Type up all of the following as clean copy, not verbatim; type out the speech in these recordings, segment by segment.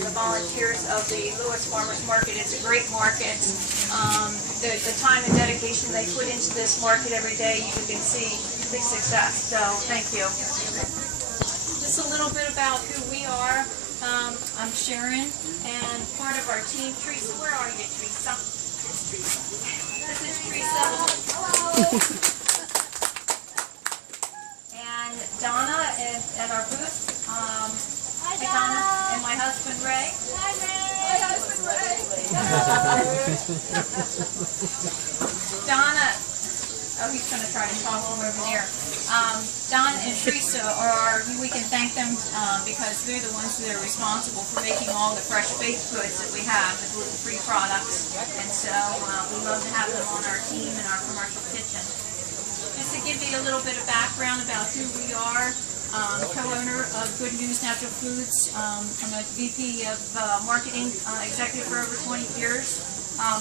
and the volunteers of the Lewes Farmers Market. It's a great market. The time and dedication they put into this market every day, you can see the success. So thank you. Just a little bit about who we are. I'm Sharon, and part of our team, Teresa. Where are you, Teresa? This is Teresa. And Donna at our booth. Hi, Donna. And my husband, Ray. Hi, Ray. My husband, Ray. Donna. Oh, he's going to try to talk from over there. Don and Teresa we can thank them because they're the ones that are responsible for making all the fresh baked goods that we have, the gluten-free products. And so we love to have them on our team in our commercial kitchen. Just to give you a little bit of background about who we are, co-owner of Good News Natural Foods. I'm a VP of Marketing Executive for over 20 years.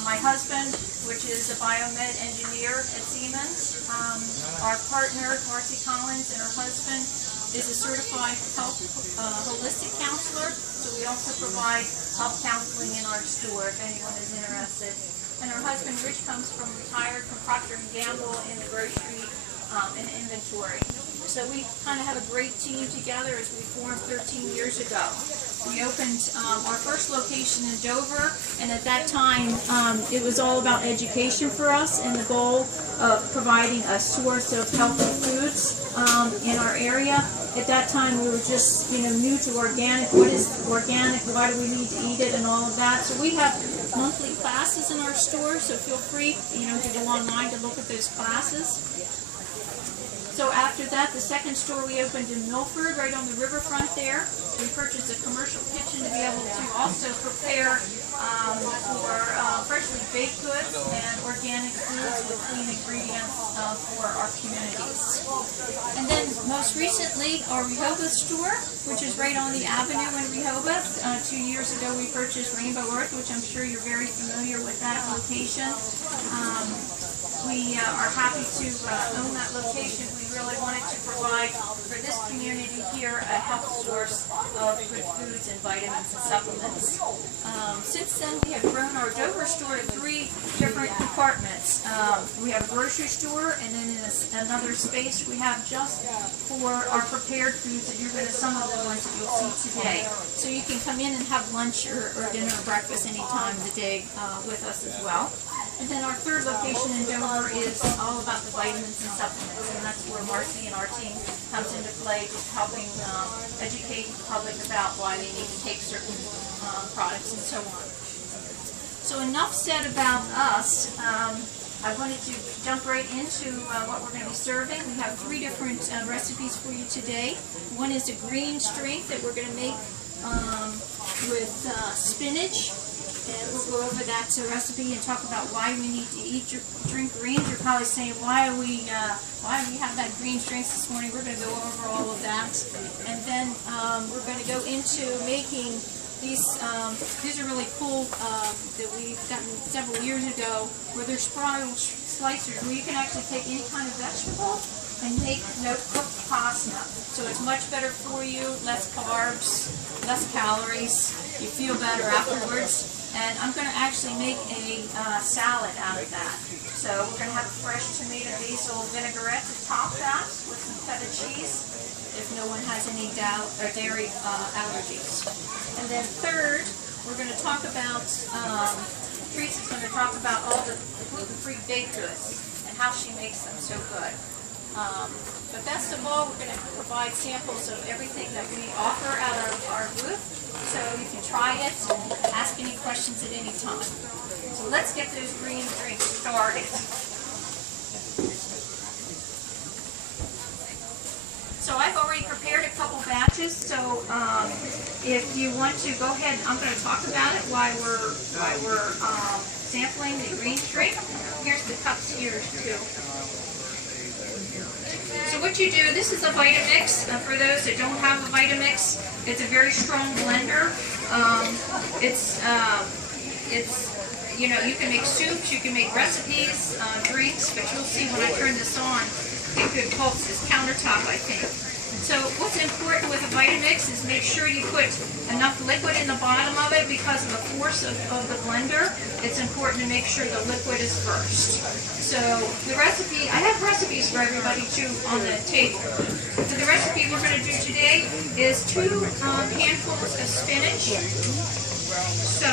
My husband, which is a biomed engineer at Siemens. Our partner, Marcy Collins, and her husband is a certified health holistic counselor. So we also provide health counseling in our store if anyone is interested. And her husband, Rich, comes retired from Procter & Gamble in the grocery and inventory. So we kind of have a great team together as we formed 13 years ago. We opened our first location in Dover, and at that time it was all about education for us and the goal of providing a source of healthy foods in our area. At that time we were just new to organic. What is organic? Why do we need to eat it and all of that? So we have monthly classes in our store, so feel free to go online to look at those classes. So after that, the second store we opened in Milford, right on the riverfront there. We purchased a commercial kitchen to be able to also prepare for freshly baked goods and organic foods with clean ingredients for our communities. And then most recently, our Rehoboth store, which is right on the avenue in Rehoboth. 2 years ago, we purchased Rainbow Earth, which I'm sure you're very familiar with that location. We are happy to own that location. We really wanted to provide for this community here a health source of good foods and vitamins and supplements. Since then, we have grown our Dover store to 3 different departments. We have a grocery store, and then in another space we have just for our prepared foods, and you're going to some of the ones that you'll see today. So you can come in and have lunch or dinner or breakfast any time of the day with us as well. And then our third location in Dover is all about the vitamins and supplements, and that's where Marcy and our team comes into play, just helping educate the public about why they need to take certain products and so on. So enough said about us. I wanted to jump right into what we're going to be serving. We have 3 different recipes for you today. One is a green drink that we're going to make with spinach. And we'll go over that recipe and talk about why we need to drink greens. You're probably saying, why do we have that green drink this morning? We're going to go over all of that. And then we're going to go into making these are really cool that we've gotten several years ago, where they're spiral slicers where you can actually take any kind of vegetable and make no-cooked pasta. So it's much better for you, less carbs, less calories. You feel better afterwards. And I'm going to actually make a salad out of that. So we're going to have a fresh tomato basil vinaigrette to top that with some feta cheese, if no one has any dairy allergies. And then third, we're going to talk about, Teresa's going to talk about all the gluten-free baked goods and how she makes them so good. But best of all, we're going to provide samples of everything that we offer at our booth, so you can try it and ask any questions at any time. So let's get those green drinks started. So I've already prepared a couple batches, so if you want to go ahead, I'm going to talk about it while we're sampling the green drink. Here's the cups here too. So what you do, this is a Vitamix. For those that don't have a Vitamix, it's a very strong blender. You can make soups, you can make recipes, drinks, but you'll see when I turn this on, it could pulse this countertop, I think. So what's important with a Vitamix is make sure you put enough liquid in the bottom of it because of the force of the blender. It's important to make sure the liquid is first. So the recipe, I have recipes for everybody too on the table. So the recipe we're going to do today is 2 handfuls of spinach. So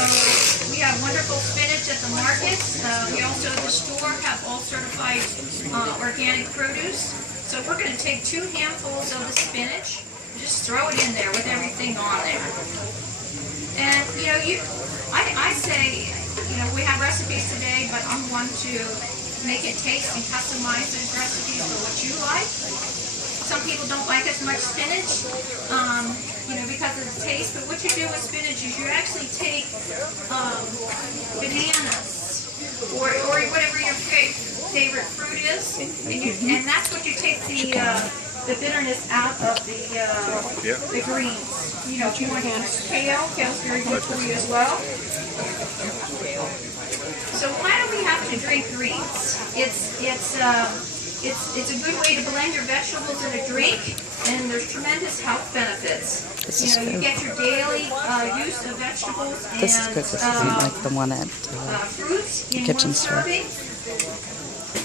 we have wonderful spinach at the market. We also at the store have all certified organic produce. So we're going to take 2 handfuls of the spinach, just throw it in there with everything on there. And you know, I say, you know, we have recipes today, but I'm one to make it taste and customize those recipes for what you like. Some people don't like as much spinach, you know, because of the taste. But what you do with spinach is you actually take bananas or whatever your favorite fruit is, and that's what you take the bitterness out of the greens. You know, if you want kale's very good for you as well. So why do we have to drink greens? It's a good way to blend your vegetables in a drink, and there's tremendous health benefits. You know, you get your daily use of vegetables and this is good. This isn't like the one at fruits in kitchen one store. serving.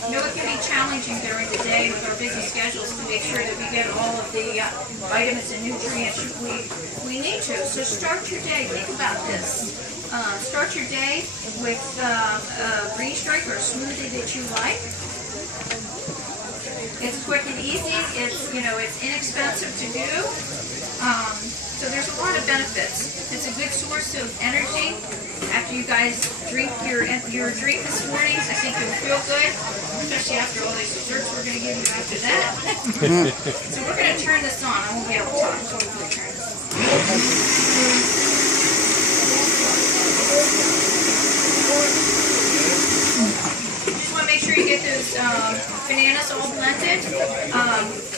You know, it can be challenging during the day with our busy schedules to make sure that we get all of the vitamins and nutrients we need to. So start your day. Think about this. Start your day with a greens drink or a smoothie that you like. It's quick and easy. It's, you know, it's inexpensive to do. So there's a lot of benefits. It's a good source of energy. After you guys drink your drink this morning, I think you'll feel good, especially after all these desserts we're going to give you after that. So we're going to turn this on. I won't be able to talk, so we're going to turn this on. Make sure you get those bananas all blended.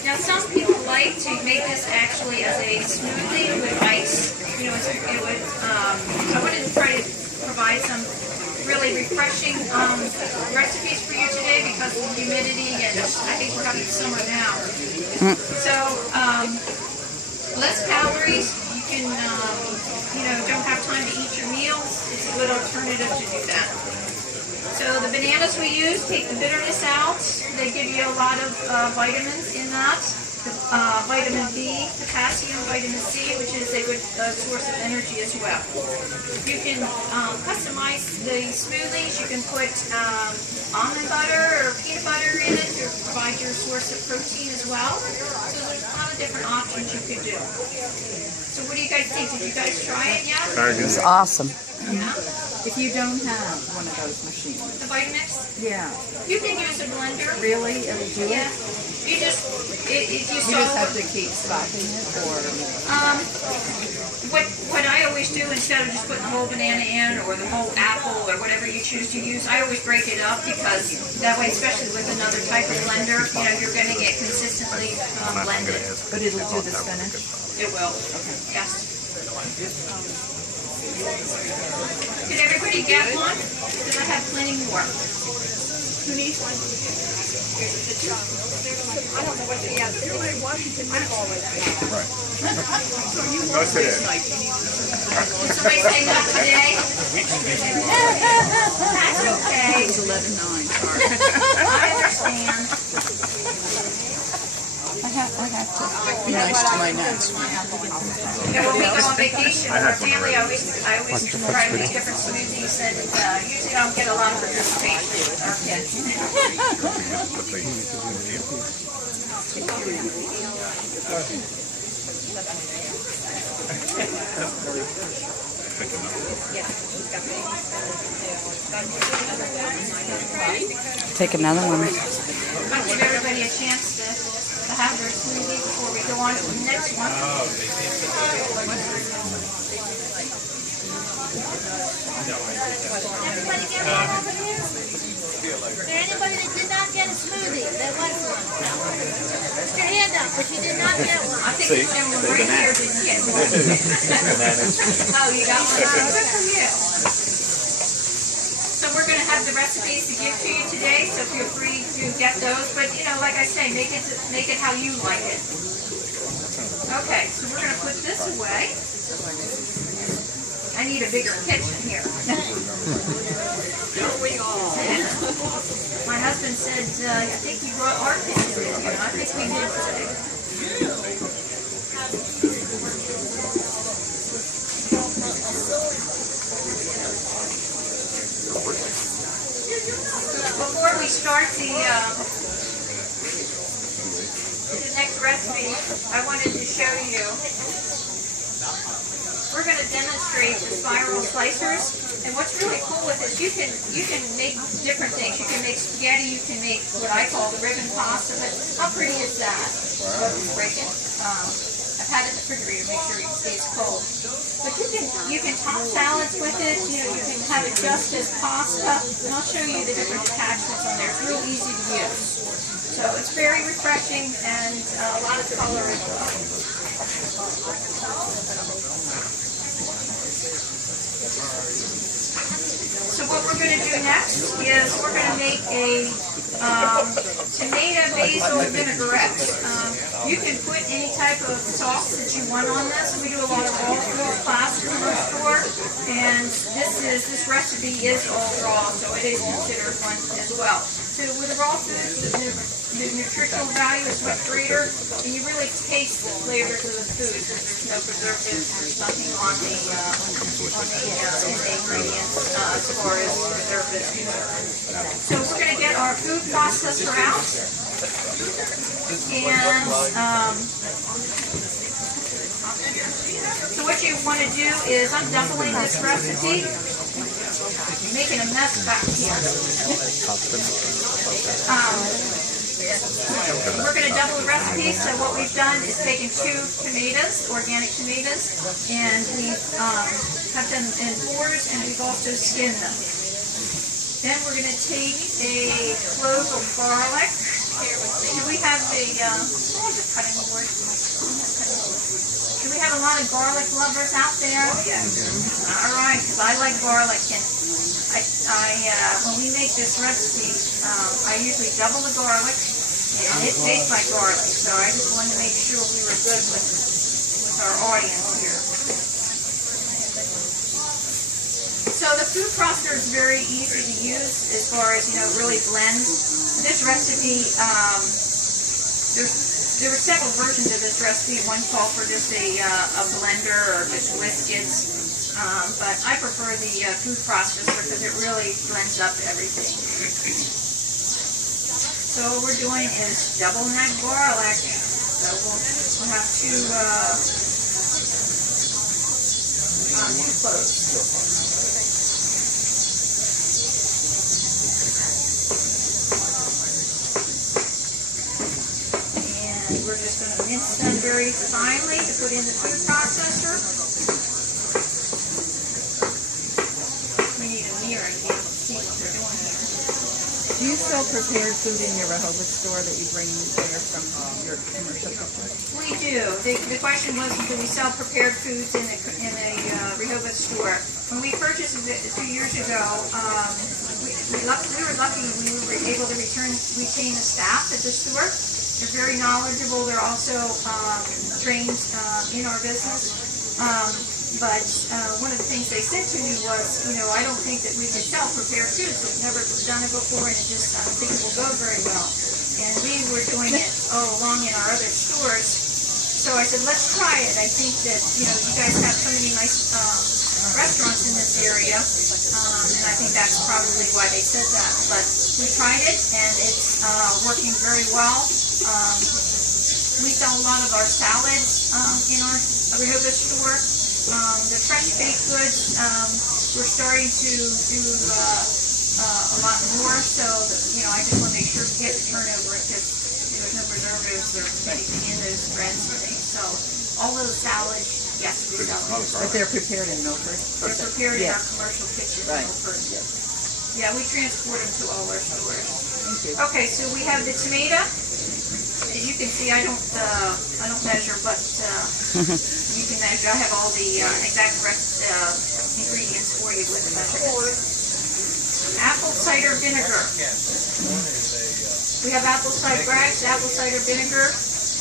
Now some people like to make this actually as a smoothie with ice. You know, it would. I wanted to try to provide some really refreshing recipes for you today because of the humidity, and I think we're having summer now. So less calories. You can, you know, don't have time to eat your meals. It's a good alternative to do that. So the bananas we use take the bitterness out. They give you a lot of vitamins in that. Vitamin B, potassium, vitamin C, which is a good source of energy as well. You can customize the smoothies. You can put almond butter or peanut butter in it to provide your source of protein as well. So there's a lot of different options you could do. So what do you guys think? Did you guys try it yet? It's awesome. Yeah. If you don't have one of those machines. The Vitamix? Yeah. You can use a blender. Really? It'll do Yeah. it? You just, if you You saw... just have to keep stocking it, or... What I always do, instead of just putting the whole banana in or the whole apple or whatever you choose to use, I always break it up because that way, especially with another type of blender, you know, you're going to get consistently blended. But it'll do the spinach? It will. Okay. Yes. Did everybody get one? Because I have plenty more. Who needs one? I don't know what they have. Everybody Washington right. Not today. Did somebody say not today? That's okay. It was 11:09, sorry. I understand. I have to be nice to my nuts. Yeah, when we go on vacation with our family, I always try to make different smoothies, and usually I don't get a lot of participation with our kids. Take another one. I'll give everybody a chance to have their smoothie before we go on to the next one. Everybody get one over here? Is there anybody that did not get a smoothie? That wants one? Put your hand up if you did not get one. I think this gentleman right here didn't get one. Oh, you got one? Oh, good for you. So we're going to have the recipes to give to you today, so feel free to get those. But, you know, like I say, make it how you like it. Okay, so we're going to put this away. I need a bigger kitchen here. Don't we all? My husband said, I think you brought our kitchen with you, and I think we did today. Before we start the next recipe, I wanted to show you. We're going to demonstrate the spiral slicers, and what's really cool with this, you can make different things. You can make spaghetti, you can make what I call the ribbon pasta, but how pretty is that? Oh, it's breaking. I've had it in the refrigerator to make sure it stays cold. But you can top salads with it, you can have it just as pasta, and I'll show you the different attachments on there. It's real easy to use. So it's very refreshing and a lot of color as well. So what we're going to do next is we're going to make a tomato basil vinaigrette. You can put any type of sauce that you want on this. We do a lot of raw food classes in our store, and this recipe is all raw, so it is considered one as well. So with the raw foods, the nutritional value is much greater, and you really taste the flavors of the food because there's no preservatives, there's nothing on the ingredients as far as preservatives concerned. So we're going to get our food processor out, and so what you want to do is, I'm doubling this recipe, making a mess back here. We're going to double the recipe, so what we've done is taken 2 tomatoes, organic tomatoes, and we've cut them in 4s, and we've also skinned them. Then we're going to take a clove of garlic. Do we have the cutting board? Do we have a lot of garlic lovers out there? Yes. All right, because I like garlic, and when we make this recipe, I usually double the garlic, and it tastes like garlic. So I just wanted to make sure we were good with our audience here. So the food processor is very easy to use as far as, it really blends. This recipe, there were several versions of this recipe. One called for just a blender or just whiskets, but I prefer the food processor because it really blends up everything. So what we're doing is doubling that garlic. So we'll have 2 cloves. We're just going to mince them very finely to put in the food processor. We need a mirror to be able to see what they're doing here. Do you sell prepared food in your Rehoboth store that you bring there from your commercial kitchen? We do. The question was, do we sell prepared foods in a Rehoboth store? When we purchased it 2 years ago, we were lucky we were able to retain the staff at the store. They're very knowledgeable. They're also trained in our business. But one of the things they said to me was, I don't think that we can sell prepared foods. We've never done it before, and I don't think it will go very well. And we were doing it all along in our other stores. So I said, let's try it. I think that, you guys have so many nice restaurants in this area, and I think that's probably why they said that. But we tried it, and it's working very well. We sell a lot of our salads in our Rehoboth store. The fresh baked goods, we're starting to do a lot more, so I just want to make sure to get the turnover because there's no preservatives or anything in those breads or things. So all those salads, yes, we sell them. But they're prepared in Milford? They're prepared in our commercial kitchen in Milford. Yeah, we transport them to all our stores. Thank you. Okay, so we have the tomato. As you can see, I don't measure, but you can measure. I have all the exact ingredients for you with the measurements. Apple cider vinegar. We have apple cider vinegar.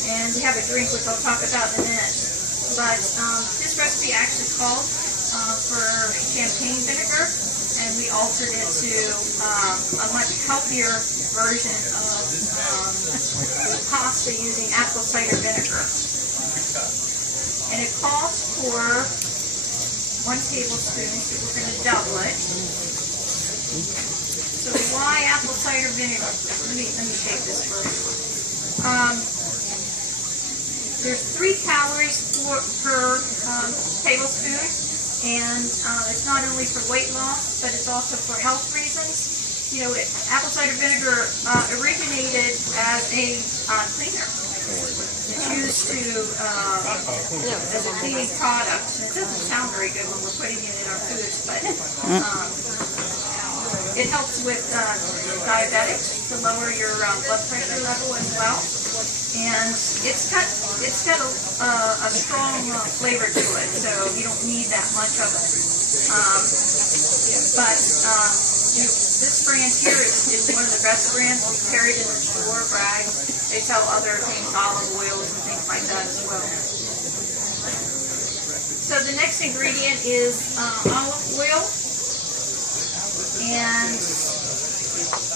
and we have a drink which I'll talk about in a minute. But this recipe actually called for champagne vinegar, and we altered it to a much healthier version of pasta using apple cider vinegar. And it calls for 1 tablespoon, so we're going to double it. So why apple cider vinegar? Let me shake this first. There's 3 calories per tablespoon, and it's not only for weight loss, but it's also for health reasons. You know, apple cider vinegar originated as a cleaner. It's used to as a cleaning product. And it doesn't sound very good when we're putting it in our foods, but it helps with diabetics to lower your blood pressure level as well. And it's got a strong flavor to it, so you don't need that much of it. This brand here is one of the best brands. We carry it in the store, Bragg. They sell other things, olive oils and things like that as well. So the next ingredient is olive oil. And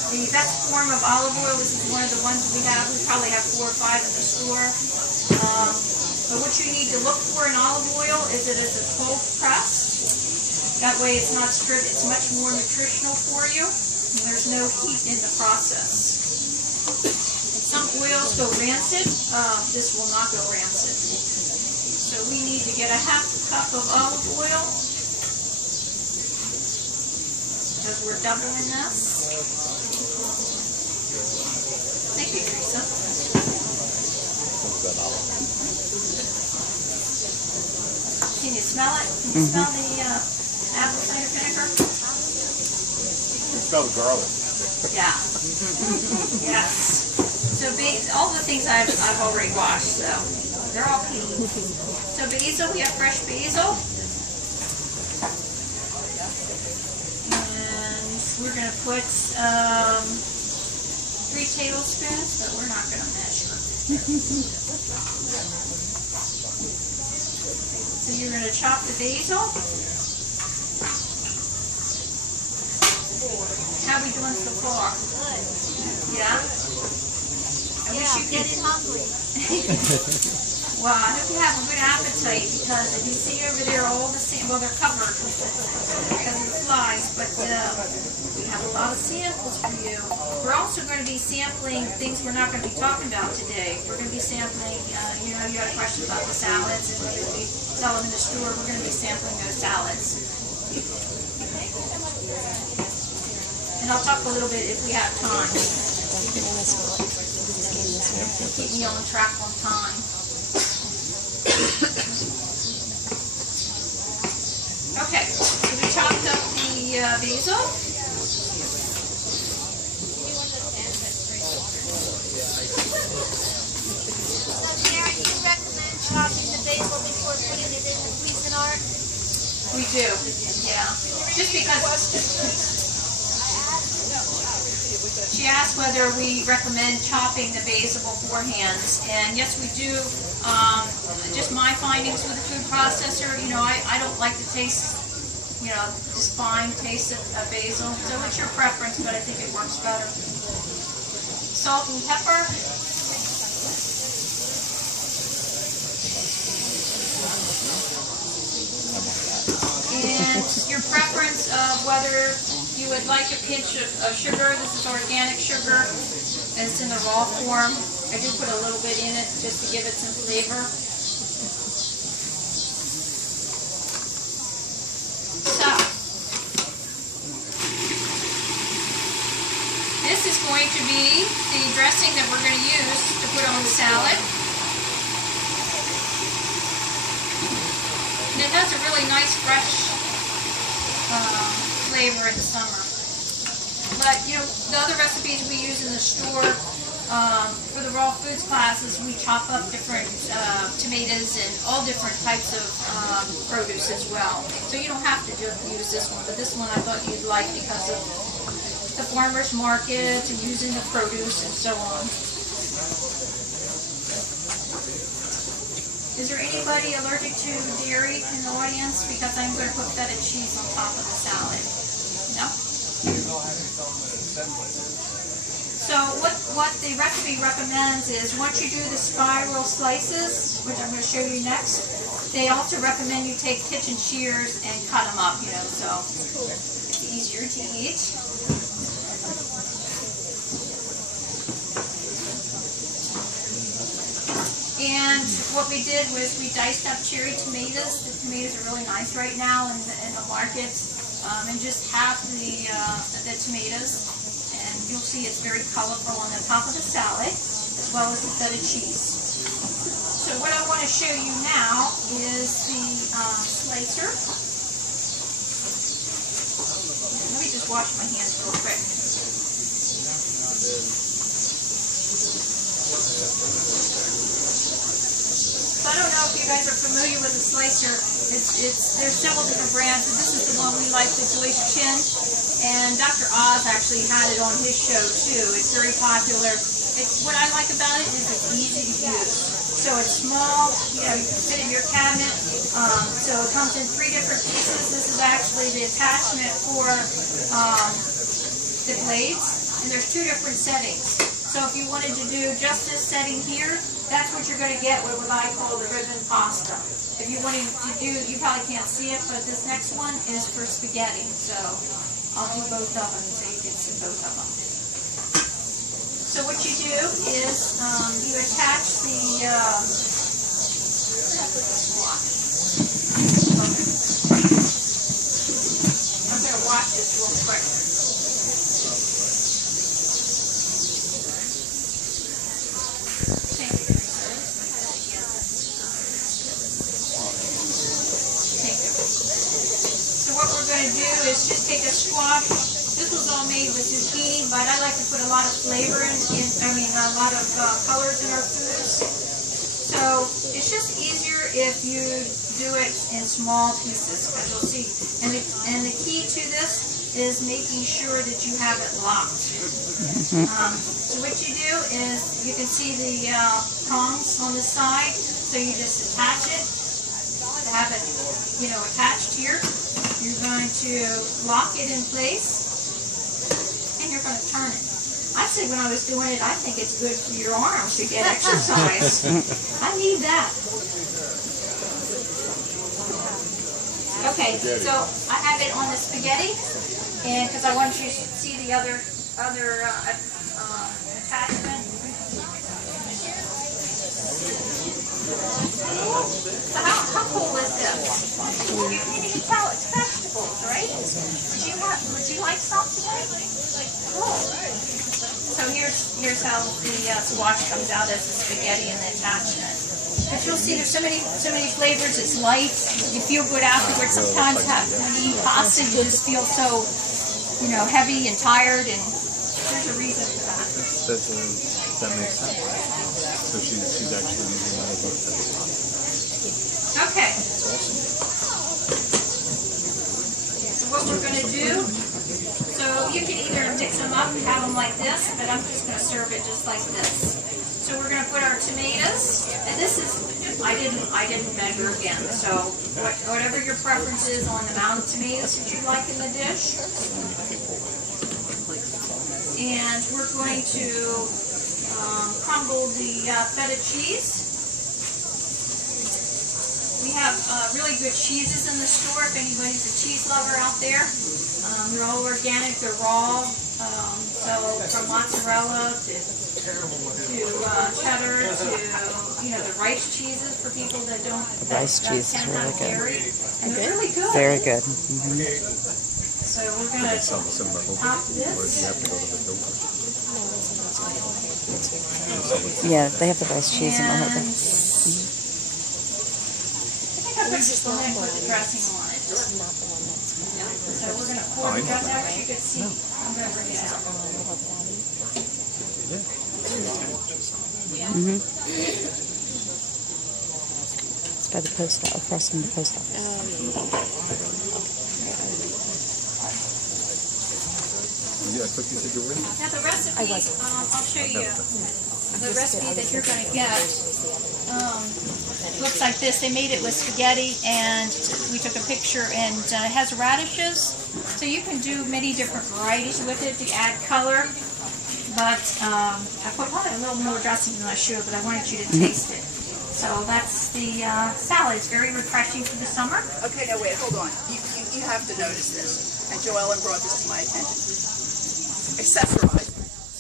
the best form of olive oil, this is one of the ones we have. We probably have 4 or 5 in the store. But what you need to look for in olive oil is that it's a cold press. That way it's not stripped. It's much more nutritional for you. And there's no heat in the process. Some oils go rancid. This will not go rancid. So we need to get a ½ cup of olive oil because we're doubling this. Thank you, Teresa. Can you smell it? Can you smell the apple cider vinegar? You smell the garlic. Yeah. Yes. So all the things I've already washed, so they're all clean. So basil, we have fresh basil. And we're going to put 3 tablespoons, but we're not going to measure. So you're going to chop the basil. How are we doing so far? Good. Yeah? I wish you could. Getting hungry. Well, I hope you have a good appetite, because if you see over there all the well, they're covered because of the flies, but we have a lot of samples for you. We're also going to be sampling things we're not going to be talking about today. We're going to be sampling, you had a question about the salads and whether we sell them in the store. We're going to be sampling those salads. And I'll talk a little bit if we have time. Keep me on track on time. Okay, so we chopped up the basil. So Sharon, you recommend chopping the basil before putting it in the Cuisinart? We do, yeah. Just because she asked whether we recommend chopping the basil beforehand, and yes, we do. Just my findings with the food processor, I don't like the taste, this fine taste of basil. So it's your preference, but I think it works better. Salt and pepper. And your preference of whether you would like a pinch of sugar. This is organic sugar, and it's in the raw form. I do put a little bit in it just to give it some flavor. So, this is going to be the dressing that we're going to use to put on the salad. And it has a really nice, fresh flavor in the summer. But, the other recipes we use in the store, for the raw foods classes, we chop up different tomatoes and all different types of produce as well. So you don't have to use this one, but this one I thought you'd like because of the farmers market and using the produce and so on. anybody allergic to dairy in the audience? Because I'm going to put feta cheese on top of the salad. No? So what the recipe recommends is once you do the spiral slices, which I'm going to show you next, they also recommend you take kitchen shears and cut them up, you know, so it's easier to eat. And what we did was we diced up cherry tomatoes. The tomatoes are really nice right now in the market, and just half the tomatoes. And you'll see it's very colorful on the top of the salad, as well as the feta cheese. So what I want to show you now is the slicer. Let me just wash my hands real quick. So I don't know if you guys are familiar with the slicer. There's several different brands, but this is the one we like, the Joyce Chin. And Dr. Oz actually had it on his show too. It's very popular. What I like about it is it's easy to use. So it's small, you know, you can fit in your cabinet. So it comes in 3 different pieces. This is actually the attachment for the blades, and there's 2 different settings. So if you wanted to do just this setting here, that's what you're going to get with what I call the ribbon pasta. If you wanted to do, you probably can't see it, but this next one is for spaghetti. So I'll do both of them so you can see both of them. So what you do is you attach the I'm going to wash this real quick. Thank you. Thank you. So what we're going to do is just take a squash. This was all made with zucchini, but I like to put a lot of flavor a lot of colors in our foods. So it's just easier if you do it in small pieces, because you'll see. And the key to this is making sure that you have it locked. So what you do is you can see the prongs on the side. So you just attach it, have it, you know, attached here. You're going to lock it in place. You're going to turn it. I said when I was doing it, I think it's good for your arms to get exercise. I need that. Okay, so I have it on the spaghetti, and because I want you to see the other attachment. So how cool is this? You can tell it's vegetables, right? Would you like some today? Cool. So here's how the squash comes out as the spaghetti and the attachment. But you'll see there's so many flavors. It's light. You feel good afterwards. Sometimes when you eat pasta, you just feel so, you know, heavy and tired, and there's a reason for that. That makes sense. So she's actually using one of those as a pasta. Okay. That's awesome. So what we're going to do, so you can either mix them up and have them like this, but I'm just going to serve it just like this. So we're going to put our tomatoes, and this is, I didn't measure again, so whatever your preference is on the amount of tomatoes that you like in the dish. And we're going to crumble the feta cheese. We have really good cheeses in the store if anybody's a cheese lover out there. They're all organic, they're raw, so from mozzarella to cheddar to, you know, the rice cheeses for people that Cheese is really good. dairy. And they're really good. Very good. So we're going to top this. Yeah, they have the rice cheese in Rehoboth. I think I'm just going to put the dressing on it. So we're going to pour the dressing out. You can see. I'm going to bring it out. It's by the post office, across from the post office. Yeah, I thought you said you were in. Now the recipe, I'll show you the recipe that you're going to get. looks like this. They made it with spaghetti, and we took a picture, and it has radishes. So you can do many different varieties with it to add color. But I put probably a little more dressing than I should, but I wanted you to taste it. So that's the salad. It's very refreshing for the summer. Okay, now wait, hold on. You have to notice this. And Joellen brought this to my attention. Accessorize.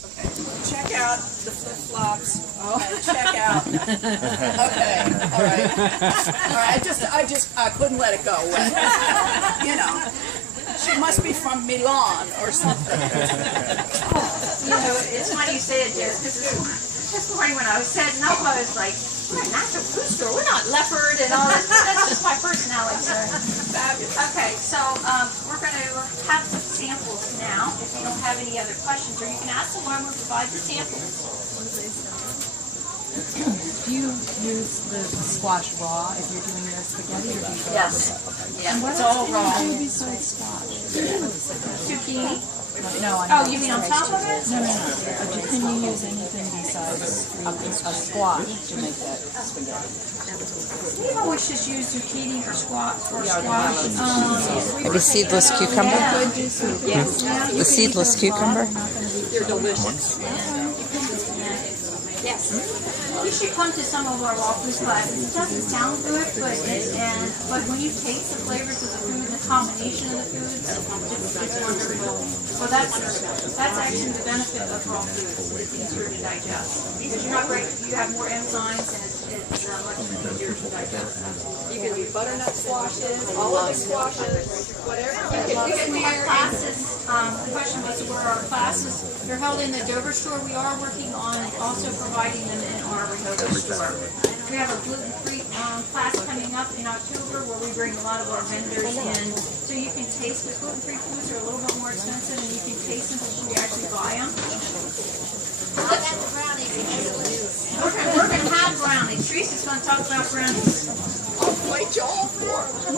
Okay. Check out the flip-flops. Oh, check out. Okay. All right. All right. I couldn't let it go. You know. She must be from Milan or something. You know, it's funny you say it, Jess, because this morning when I was setting up, I was like, we're a natural food store. We're not leopard and all that. That's just my personality. So. Okay, so we're going to have some samples now. If you don't have any other questions, or you can ask someone to provide the samples. Do you use the squash raw if you're doing your spaghetti, or do you? Yes. Yeah. And what It's else all do raw. you do besides squash? Zucchini. No, Oh, you mean on top of it? No. Can you use anything besides a squash to make that spaghetti? People would just use zucchini or squash. Maybe seedless cucumber? Yes. The seedless cucumber? They're delicious. Yes. You should come to some of our raw food classes. It doesn't sound good, but when you taste the flavors of the food, the combination of the foods, it's wonderful. Well, that's actually the benefit of raw food. It's easier to digest because you have more enzymes, and it's much easier to digest. You can do butternut squashes, olive squashes, whatever. Our classes, the question was, where our classes, they're held in the Dover store. We are working on also providing them in our Rehoboth store. We have a gluten-free class coming up in October where we bring a lot of our vendors in. So you can taste the gluten-free foods are a little bit more expensive, and you can taste them before you actually buy them. I'll get the brownies. We're going to have brownies. Teresa's going to talk about brownies. I'll fight you all for it.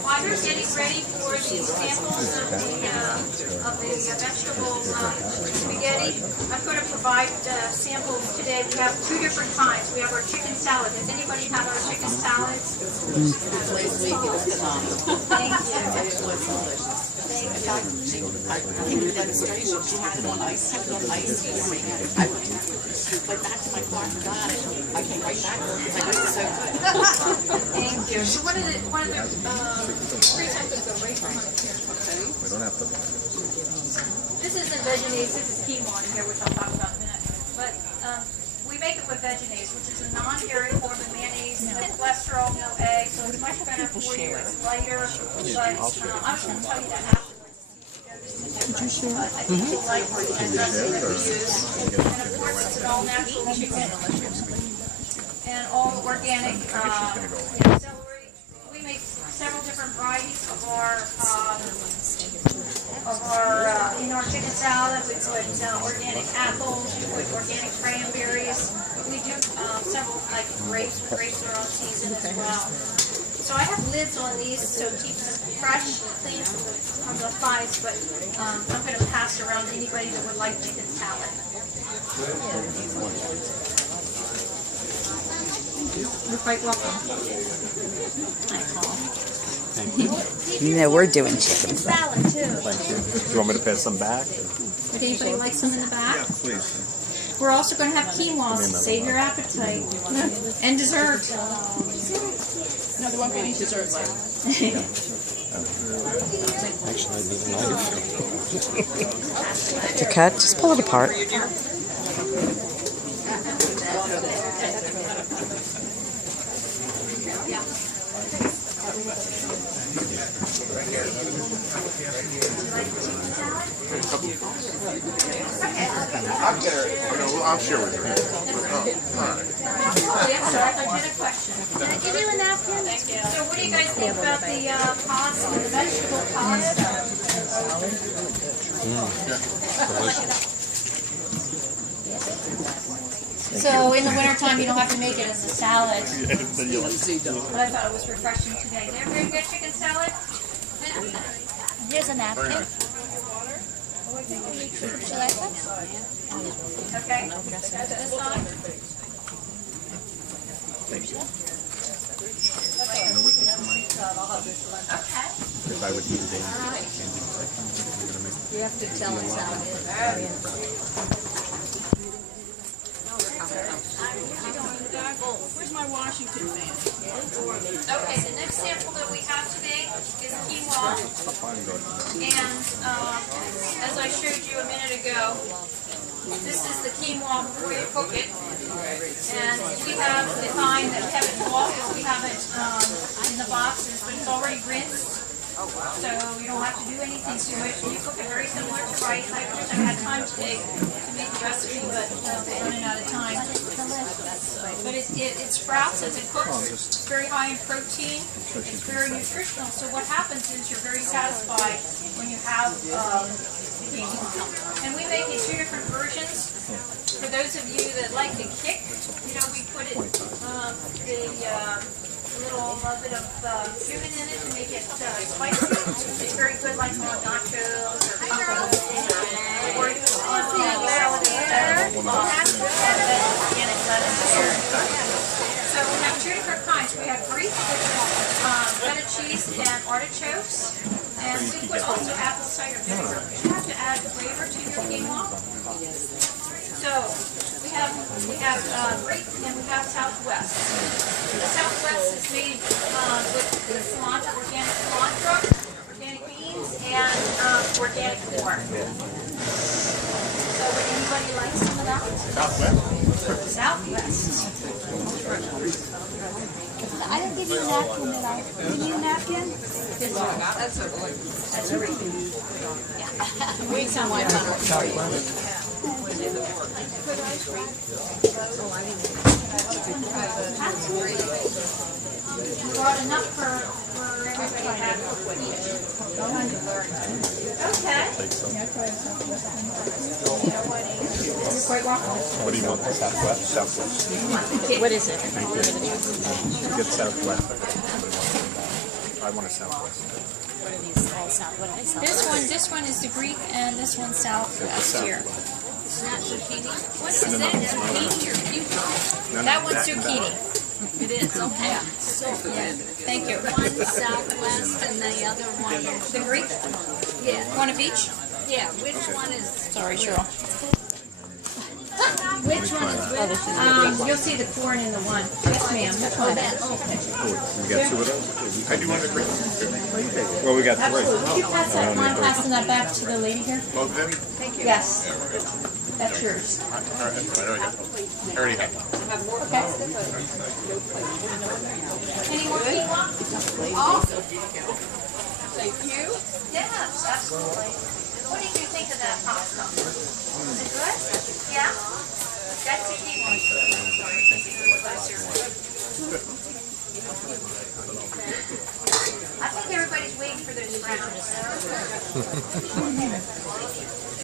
While you're getting ready for the samples of the vegetable spaghetti, I'm going to provide samples today. We have two different kinds. We have our chicken salad. Does anybody have our chicken salads? Last week it was phenomenal. Thank you. It was delicious. I came to demonstration. She had it on ice. I went back to my car and got it. I came right back. It's like, this is so good. Thank you. So one of the presenters are right behind here. We don't have to buy it. This isn't Vegenaise, this is quinoa in here, which I'll talk about in a minute. But we make it with Vegenaise, which is a non-dairy form of mayonnaise, no cholesterol, no egg, so it's much better for you. It's lighter, but I was going to tell you that afterwards. Could you share? I think you'll like the dressing that we use. And of course, it's an all-natural chicken and all organic celery. We make several different varieties of our in our chicken salad. We put organic apples, we put organic cranberries. We do several like grapes. Grapes are on season as well. So I have lids on these so it keeps them fresh, clean from the sides. But I'm going to pass around to anybody that would like chicken salad. You're quite welcome. You know we're doing chicken salad. Salad, too. Thank you. Do you want me to pass some back? Would anybody like some in the back? Yeah, please. We're also going to have quinoa, so save your appetite. And dessert. No, there won't be any desserts. Actually, I need a knife. To cut, just pull it apart. I'll share with her. Yes, sir. I had a question. Can I give you a napkin? So what do you guys think about the pasta, the vegetable pasta? So in the wintertime, you don't have to make it as a salad. But I thought it was refreshing today. Did everybody get chicken salad? Here's a napkin. Very nice. Should I put? Okay. This side. Thank you. You know what this reminds me of? Okay. If I would eat it in the candy section, you're gonna make You have to tell us how. Where's my Washington fan? Okay, the next sample that we have today is quinoa. And as I showed you a minute ago, this is the quinoa before you cook it. And we have the kind that we haven't bought, or we have it in the boxes, but it's already rinsed. So you don't have to do anything to it. You cook it very similar to rice. I wish I had time today to make the recipe, but I'm running out of time. But it sprouts as it cooks. It's very high in protein. It's very nutritional. So what happens is you're very satisfied when you have quinoa. And we make it 2 different versions. For those of you that like the kick, you know, we put it little bit of cumin in it to make it spicy. It's very good like on nachos or tacos or on salad and organic lettuce. So we have 2 different kinds. We have Greek, which is feta cheese and artichokes. And we put also apple cider vinegar. You have to add flavor to your quinoa. So we have Greek and we have Southwest. The Southwest is made with the cilantro, organic cilantro, organic beans, and organic corn. So would anybody like some of that? Southwest. Southwest. I didn't give you a napkin at all. Give you a napkin? That's a Greek. We can wipe on it for you. Brought enough for everybody to have Okay. You're quite welcome. What do you want? Southwest? Southwest. What is it? You get Southwest. I want a Southwest. What are these all sound? What are they sound? This one is the Greek, and this one's Southwest here. It's not zucchini. What is that? Zucchini or cucumber? That one's zucchini. It is, okay. Yeah. Thank you. One Southwest and the other one is, The Greek? yeah, One of each? yeah, which one is, Sorry, Cheryl. which one is which? You'll see the corn in the one. Yes, ma'am. Which one? We got 2 of those? I do want to bring. Well, we got 3. Absolutely. Would you pass that one, passing that back to the lady here? Both of them? Yes. That's yours. I already have one. Okay. Any more quinoa? Awesome. Thank you. Yes, absolutely. What did you think of that pasta? Was it good? Yeah? That's the quinoa. I think everybody's waiting for those rounds.